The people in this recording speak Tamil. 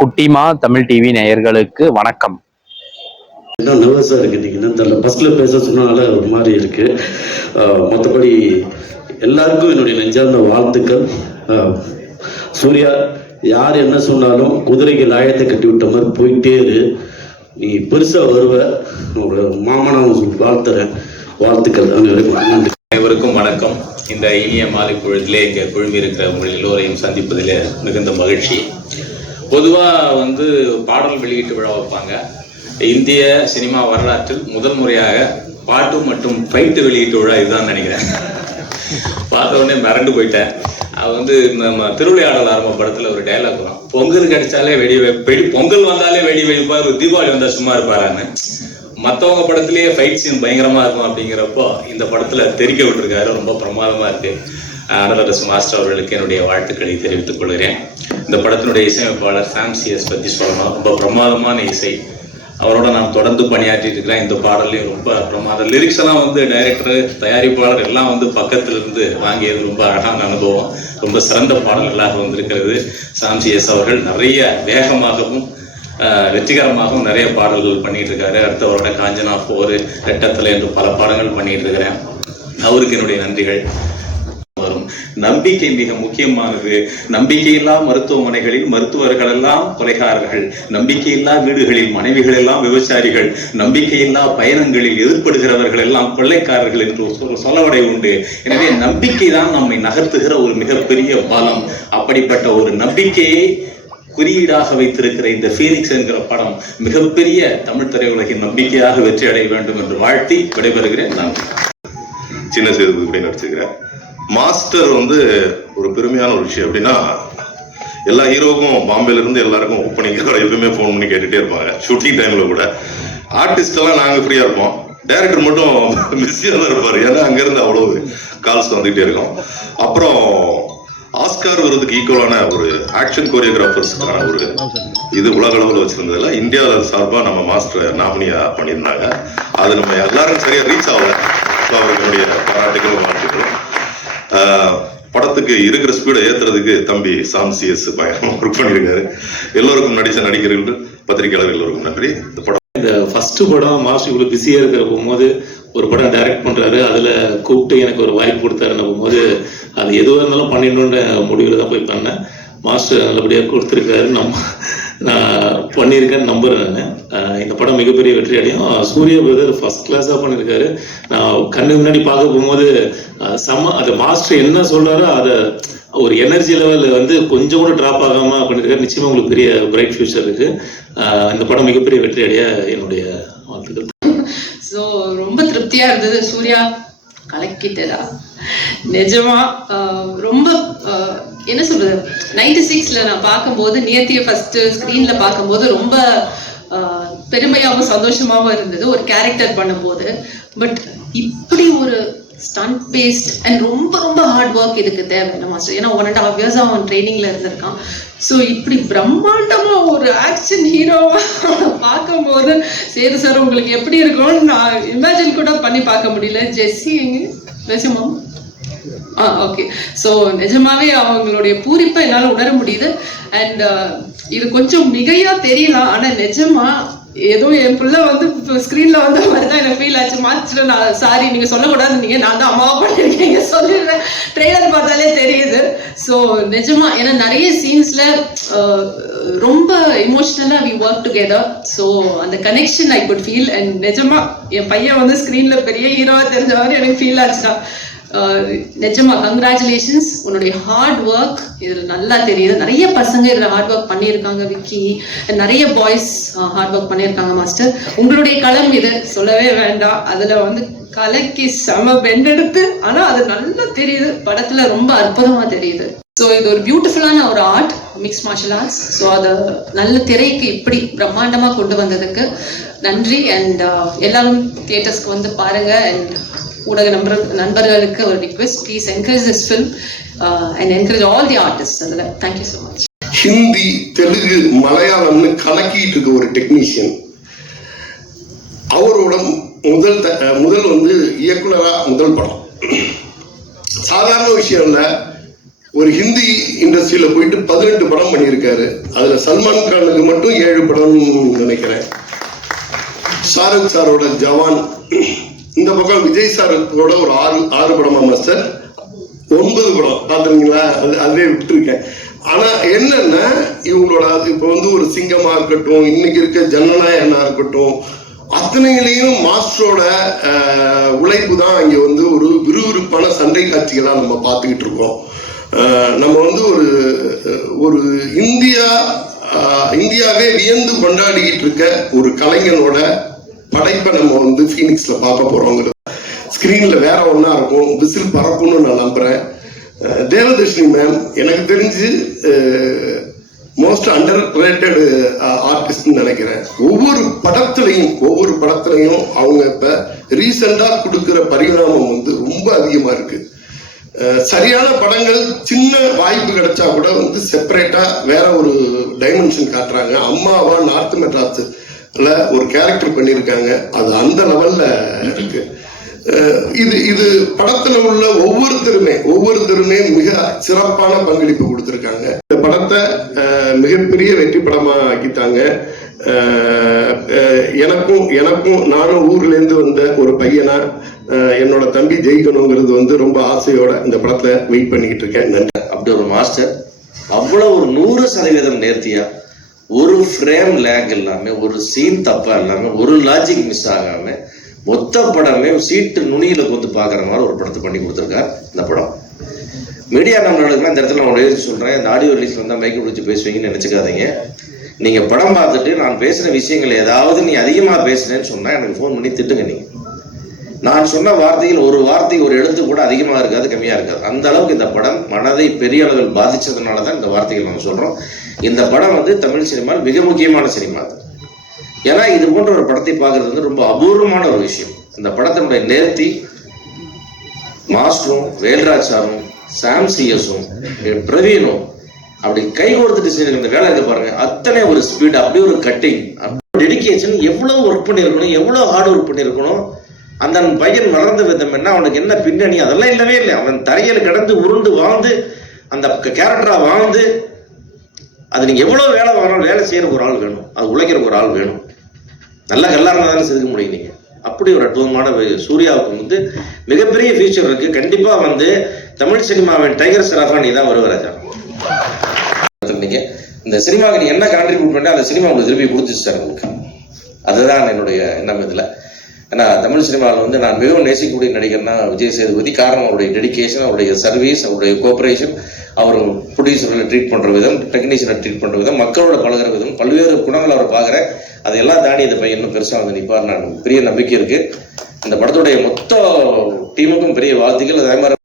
குட்டிமா தமிழ் டிவி நேயர்களுக்கு வணக்கம். என்ன நர்வஸாக இருக்கு என்னன்னு தெரியல. ஃபர்ஸ்ட்ல பேச சொன்னால ஒரு மாதிரி இருக்கு. மற்றபடி எல்லாருக்கும் என்னுடைய நெஞ்சார்ந்த வாழ்த்துக்கள். சூர்யா, யார் என்ன சொன்னாலும் குதிரைக்கு லாயத்தை கட்டி விட்ட மாதிரி போயிட்டே இரு. நீ பெருசா வருவ. உங்களோட மாமனா வாழ்த்துறேன். வாழ்த்துக்கள். நன்றி. அனைவருக்கும் வணக்கம். இந்த இனிய மாலை பொழுதிலே இங்கே குழுமி இருக்கிற உங்கள் எல்லோரையும் சந்திப்பதில் மிகுந்த மகிழ்ச்சி. பொதுவாக பாடல் வெளியீட்டு விழா வைப்பாங்க. இந்திய சினிமா வரலாற்றில் முதல் முறையாக பாட்டு மற்றும் ஃபைட்டு வெளியீட்டு விழா இதுதான் நினைக்கிறேன். பார்த்த உடனே மிரண்டு போயிட்டேன். அது நம்ம திருவிளையாடல் ஆரம்ப படத்துல ஒரு டைலாக் வரும், பொங்கல் கிடைச்சாலே பொங்கல் வந்தாலே வெடி வெடிப்பார், தீபாவளி வந்தா சும்மா இருப்பாரான்னு. மற்றவங்க படத்திலேயே ஃபைட் சீன் பயங்கரமா இருக்கும். அப்படிங்கிறப்போ இந்த படத்துல தெரிக்க விட்டுருக்காரு. ரொம்ப பிரமாதமா இருக்கு. அனலரசு மாஸ்டர் அவர்களுக்கு என்னுடைய வாழ்த்துக்களை தெரிவித்துக் கொள்கிறேன். இந்த படத்தினுடைய இசையமைப்பாளர் சாம் சிஎஸ் பற்றி சொல்லணும். ரொம்ப பிரமாதமான இசை. அவரோட நான் தொடர்ந்து பணியாற்றிட்டு இருக்கிறேன். இந்த பாடல்லையும் ரொம்ப பிரமாதம். லிரிக்ஸ் எல்லாம் டைரக்டர், தயாரிப்பாளர் எல்லாம் பக்கத்துல இருந்து வாங்கியது ரொம்ப அழகான அனுபவம். ரொம்ப சிறந்த பாடல்களாக வந்திருக்கிறது. சாம் சிஎஸ் அவர்கள் நிறைய வேகமாகவும் வெற்றிகரமாகவும் நிறைய பாடல்கள் பண்ணிட்டு இருக்காரு. அடுத்த வருட காஞ்சனா 4, ரெட்டத்தலை என்று பல பாடல்கள் பண்ணிட்டு இருக்கிறேன். அவருக்கு என்னுடைய நன்றிகள். வரும் நம்பிக்கை மிக முக்கியமானது. நம்பிக்கையில்லா மருத்துவமனைகளில் மருத்துவர்கள் எல்லாம் கொலைகாரர்கள், நம்பிக்கையில்லா வீடுகளில் மனைவிகள் எல்லாம் விபச்சாரிகள், நம்பிக்கையில்லா பயணங்களில் எதிர்ப்படுகிறவர்கள் எல்லாம் கொள்ளைக்காரர்கள் என்று ஒரு சொலவடை உண்டு. எனவே நம்பிக்கை தான் நம்மை நகர்த்துகிற ஒரு மிகப்பெரிய பலம். அப்படிப்பட்ட ஒரு நம்பிக்கையை குறியீடாக வைத்திருக்கிற இந்த ஃபீனிக்ஸ் என்கிற படம் மிகப்பெரிய தமிழ் திரையுலகின் நம்பிக்கையாக வெற்றி அடைய வேண்டும் என்று வாழ்த்தி விடைபெறுகிறேன். நான் சின்ன சேதுபதி நடிச்சிருக்கிறேன். மாஸ்டர் ஒரு பெருமையான ஒரு விஷயம். அப்படின்னா எல்லா ஹீரோவுக்கும் பாம்பேல இருந்து எல்லாருக்கும் ஓப்பனிங் எப்பவுமே ஃபோன் பண்ணி கேட்டுட்டே இருப்பாங்க. ஷூட்டிங் டைம்ல கூட ஆர்டிஸ்ட் எல்லாம் நாங்க ஃப்ரீயா இருப்போம், டைரக்டர் மட்டும் பிஸியா தான் இருப்பாரு. ஏன்னா அங்கிருந்து அவ்வளவு கால்ஸ் வந்துகிட்டே இருக்கும். அப்புறம் ஆஸ்கார் விருதுக்கு ஈக்குவலான ஒரு ஆக்ஷன் கோரியோகிராஃபர்ஸ்க்கான ஒரு இது உலக அளவில் வச்சிருந்ததுல இந்தியாவில் சார்பாக நம்ம மாஸ்டர் நாமினியா பண்ணியிருந்தாங்க. அது நம்ம எல்லாரும் சரியா ரீச் ஆகல. அவருக்கு என்னுடைய பாராட்டுகளும் வாழ்த்துக்களும். படத்துக்கு இருக்கிற ஸ்பீடை ஏத்துறதுக்கு தம்பி சாம் சிஎஸ் பயங்கரமா ஒர்க் பண்ணியிருக்காரு. எல்லோருக்கும் நடிச்ச நடிகர்கள், பத்திரிகையாளர் எல்லோருக்கும் நன்றி. இந்த படம் இந்த ஃபர்ஸ்ட் படம் மாஸ்டர் இவ்வளவு பிஸியா இருக்கிற போகும்போது ஒரு படம் டைரக்ட் பண்றாரு, அதுல கூப்பிட்டு எனக்கு ஒரு வாய்ப்பு கொடுத்தாருன்னு போகும்போது அது எதுவாக இருந்தாலும் பண்ணிடணுன்ற முடிவில் தான் போய் பண்ணேன். மாஸ்டர் நல்லபடியாக கொடுத்துருக்காரு. நான் பண்ணியிருக்கேன்னு நம்புறேன். நான் இந்த படம் மிகப்பெரிய வெற்றி அடையும். சூர்யா பிரதர் ஃபர்ஸ்ட் கிளாஸாக பண்ணியிருக்காரு. நான் கண்ணு முன்னாடி பார்க்க போகும்போது அது மாஸ்டர் என்ன சொல்றாரோ அதை ஒரு எனர்ஜி லெவல் கொஞ்சம் கூட டிராப் ஆகாம பண்ணியிருக்காரு. நிச்சயமா உங்களுக்கு பெரிய பிரைட் ஃபியூச்சர் இருக்கு. இந்த படம் மிகப்பெரிய வெற்றி அடைய என்னுடைய வாழ்த்துக்கள். ஸோ ரொம்ப திருப்தியா இருந்தது. சூர்யா கலக்கிட்டதா நிஜமா. ரொம்ப என்ன சொல்றது, 96ல நான் பார்க்கும்போது நியத்திய ஃபர்ஸ்ட் ஸ்கிரீன்ல பார்க்கும்போது ரொம்ப பெருமையாகவும் சந்தோஷமாகவும் இருந்தது ஒரு கேரக்டர் பண்ணும்போது. பட் இப்படி ஒரு ஸ்டண்ட் பேஸ்ட் அண்ட் ரொம்ப ரொம்ப ஹார்ட் ஒர்க் இதுக்கு தேவை மாஸ்டர். ஏன்னா 1.5 years அவன் ட்ரைனிங்ல இருந்திருக்கான். ஸோ இப்படி பிரம்மாண்டமா ஒரு ஆக்ஷன் ஹீரோவா பார்க்கும்போது சேது சார் உங்களுக்கு எப்படி இருக்கும்னு நான் இமேஜின் கூட பண்ணி பார்க்க முடியல. ஜெஸ்ஸி எங்க பேசுமா? ஓகே. ஸோ நிஜமாவே அவங்களுடைய பூரிப்பை என்னால் உணர முடியுது. அண்ட் இது கொஞ்சம் மிகையா தெரியலாம், ஆனா நிஜமா ஏதோ என் பிள்ளை ஸ்கிரீன்ல வந்த மாதிரி தான் எனக்கு ஃபீல் ஆச்சு. மாஸ்டர் நான் சாரி, நீங்க சொல்லக்கூடாது, நீங்க நான் தான் அம்மாவா பண்ணிருக்கீங்க சொல்லிடுறேன். ட்ரெய்லர் பார்த்தாலே தெரியுது. ஸோ நிஜமா ஏன்னா நிறைய சீன்ஸ்ல ரொம்ப இமோஷனலா வி ஒர்க் டுகெதர். ஸோ அந்த connection I could feel. And நிஜமா என் பையன் ஸ்கிரீன்ல பெரிய ஹீரோவா தெரிஞ்ச மாதிரி எனக்கு ஃபீல் ஆச்சுன்னா நிஜமா கங்க்ராச்சுலேஷன்ஸ். உன்னுடைய ஹார்ட் ஒர்க் இதுல நல்லா தெரியுது. நிறைய பசங்க இதுல ஹார்ட் ஒர்க் பண்ணியிருக்காங்க. விக்கி, நிறைய பாய்ஸ் ஹார்ட் ஒர்க் பண்ணியிருக்காங்க. மாஸ்டர் உங்களுடைய களம் இது, சொல்லவே வேண்டாம். அதுல கலக்கி செம பெண்டெடுத்து, ஆனா அது நல்லா தெரியுது படத்துல, ரொம்ப அற்புதமா தெரியுது. ஸோ இது ஒரு பியூட்டிஃபுல்லான ஒரு art, mix martial arts. So அதை நல்ல திரைக்கு இப்படி பிரம்மாண்டமா கொண்டு வந்ததுக்கு நன்றி. அண்ட் எல்லாரும் தியேட்டர்ஸ்க்கு பாருங்க. அண்ட் ஊடக நண்பர்களுக்கு ஒரு request, please encourage this film and encourage all the artist. அதில் thank you so much. Hindi, Telugu, மலையாளம்னு கலக்கிட்டு இருக்க ஒரு டெக்னீஷியன். அவரோட முதல் இயக்குனரா முதல் படம் சாதாரண விஷயம் இல்லை. ஒரு ஹிந்தி இண்டஸ்ட்ரியில போயிட்டு 18 படம் பண்ணியிருக்காரு. அதுல சல்மான் கானுக்கு மட்டும் 7 படம் நினைக்கிறேன். ஷாருக் சாரோட ஜவான், இந்த பக்கம் விஜய் சாரோட ஒரு 6 படமா மாஸ்டர், 9 படம் பாத்துருங்களா? அதே விட்டுருக்கேன். ஆனா என்னன்னா இவங்களோட இப்ப வந்து ஒரு சிங்கமா இருக்கட்டும், இன்னைக்கு இருக்க ஜனநாயகனா இருக்கட்டும், அத்தனைகளையும் மாஸ்டரோட உழைப்பு தான் இங்க வந்து ஒரு விறுவிறுப்பான சண்டை காட்சிகளா நம்ம பார்த்துக்கிட்டு இருக்கோம். நம்ம வந்து ஒரு இந்தியாவே வியந்து கொண்டாடிக்கிட்டு இருக்க ஒரு கலைஞனோட படைப்பை நம்ம வந்து ஃபீனிக்ஸ்ல பார்க்க போறோங்கிறது. ஸ்கிரீன்ல வேற ஒன்னா இருக்கும், விசில் பறக்கும்னு நான் நம்புறேன். தேவதர்ஷினி மேம் எனக்கு தெரிஞ்சு மோஸ்ட் அண்டர் ரேட்டட் ஆர்டிஸ்ட்னு நினைக்கிறேன். ஒவ்வொரு படத்துலையும் அவங்க இப்ப ரீசெண்டா கொடுக்கிற பரிணாமம் வந்து ரொம்ப அதிகமா இருக்கு. சரியான படங்கள் சின்ன வாய்ப்பு கிடைச்சா கூட வந்து செப்பரேட்டா வேற ஒரு டைமென்ஷன் காட்டுறாங்க. அம்மாவா நார்த் மெட்ராஸ்ல ஒரு கேரக்டர் பண்ணியிருக்காங்க, அது அந்த லெவல்ல இருக்கு. இது படத்துல உள்ள ஒவ்வொருத்தருமே மிக சிறப்பான பங்களிப்பு கொடுத்திருக்காங்க. இந்த படத்தை மிகப்பெரிய வெற்றி படமா ஆக்கிட்டாங்க. எனக்கும் நானும் ஊர்ல இருந்து வந்த ஒரு பையனா என்னோட தம்பி ஜெயிக்கணுங்கிறது வந்து ரொம்ப ஆசையோட இந்த படத்துல வெயிட் பண்ணிக்கிட்டு இருக்கேன். நன்றி. அப்படி ஒரு மாஸ்டர் அவ்வளவு ஒரு 100% நேர்த்தியா, ஒரு ஃப்ரேம் லேக் இல்லாம, ஒரு சீன் தப்பா இல்லாம, ஒரு லாஜிக் மிஸ் ஆகாம, மொத்த படமே சீட்டு நுனியில வந்து பாக்குற மாதிரி ஒரு படத்தை பண்ணி கொடுத்துருக்காரு இந்த படம். மீடியா நம்மளுக்கு இந்த இடத்துல நான் சொல்றேன், இந்த ஆடியோ ரிலீஸ்ல வந்தா மைக்கு பிடிச்சி பேசுவீங்கன்னு நினைச்சுக்காதீங்க. நீங்க படம் பார்த்துட்டு நான் பேசின விஷயங்கள் ஏதாவது நீ அதிகமா பேசுனேன்னு சொன்னா எனக்கு ஃபோன் பண்ணி திட்டுங்க. நீங்க நான் சொன்ன வார்த்தையில் ஒரு வார்த்தை, ஒரு எழுத்து கூட அதிகமா இருக்காது, கம்மியா இருக்காது. அந்த அளவுக்கு இந்த படம் மனதை பெரிய அளவில் பாதிச்சதுனாலதான் இந்த வார்த்தைகள் நம்ம சொல்றோம். இந்த படம் வந்து தமிழ் சினிமாவில் மிக முக்கியமான சினிமா. ஏன்னா இது போன்ற ஒரு படத்தை பார்க்கறது வந்து ரொம்ப அபூர்வமான ஒரு விஷயம். இந்த படத்தினுடைய நேர்த்தி மாஸ்டரும் வேல்ராஜ் சாரும் சாம் சிஎஸும் பிரவீனும் அப்படி கை கொடுத்துட்டு செஞ்ச இந்த வேலை இருக்க பாருங்க. அத்தனை ஒரு ஸ்பீட், அப்படி ஒரு கட்டிங், டெடிகேஷன், எவ்வளவு ஒர்க் பண்ணியிருக்கணும், எவ்வளவு ஹார்ட் ஒர்க் பண்ணியிருக்கணும். அந்த பையன் வளர்ந்த விதம் என்ன, அவனுக்கு என்ன பின்னணி, அதெல்லாம் இல்லவே இல்லை. அவன் தரையில் கிடந்து உருண்டு வாழ்ந்து அந்த கேரக்டரா வாழ்ந்து, அது நீங்க எவ்வளவு வேலை வாங்கினாலும் வேலை செய்யற ஒரு ஆள் வேணும், அது உழைக்கிற ஒரு ஆள் வேணும். நல்ல கல்லா இருந்தா தானே செதுக்க முடியும். நீங்க அப்படி ஒரு அற்புதமான சூர்யாவுக்கு வந்து மிகப்பெரிய ஃபியூச்சர் இருக்கு. கண்டிப்பா வந்து தமிழ் சினிமாவின் டைகர் ஷெராஃபா நீ தான் வருவராஜா. நீங்க இந்த சினிமாவுக்கு நீங்க என்ன கான்ட்ரிபியூட் பண்ணி அந்த சினிமா உங்களுக்கு திருப்பி கொடுத்துச்சு சார் உங்களுக்கு. அதுதான் என்னுடைய எண்ணம் இதுல. ஏன்னா தமிழ் சினிமாவில் வந்து நான் மிகவும் நேசிக்கக்கூடிய நடிகர்னா விஜய் சேதுபதி. காரணம் அவருடைய டெடிகேஷன், அவருடைய சர்வீஸ், அவருடைய கோஆபரேஷன், அவர் ப்ரொடியூசர்களை ட்ரீட் பண்ற விதம், டெக்னீஷியனை ட்ரீட் பண்ற விதம், மக்களோட பழகிற விதம், பல்வேறு குணங்கள் அவர் பார்க்குறேன். அதையெல்லாம் தாண்டி இந்த பையன் இன்னும் பெருசாக வந்து நிற்பார். நான் பெரிய நம்பிக்கை இருக்கு. இந்த படத்துடைய மொத்த டீமுக்கும் பெரிய வாழ்த்துக்கள். அதே மாதிரி